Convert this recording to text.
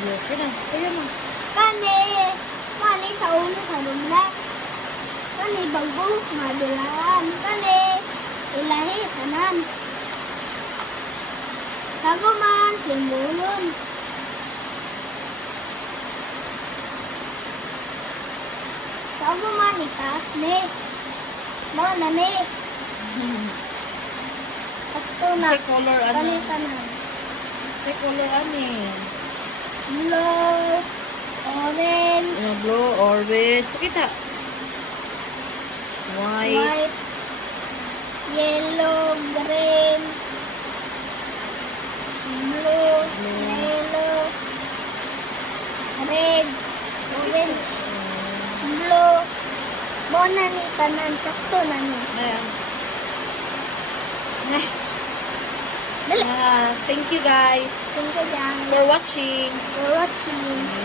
video. Kaya na, kaya mo. Kani sa ulo sa Roblox. Kani bago, madulaan. Kani, ilahi, tanan. Bago man, simbulon. Bago man, itaas ni. Mga nani. Ito na, Say color ano? tanan. Say color ano Blue, orange, Ano, blue, orange. Pakita. White. white, yellow, green, blue, yellow, red, orange, blue. Bona ni tanan, sakto na ni. Ayan. Dali. Thank you guys Thank you guys for watching. for watching.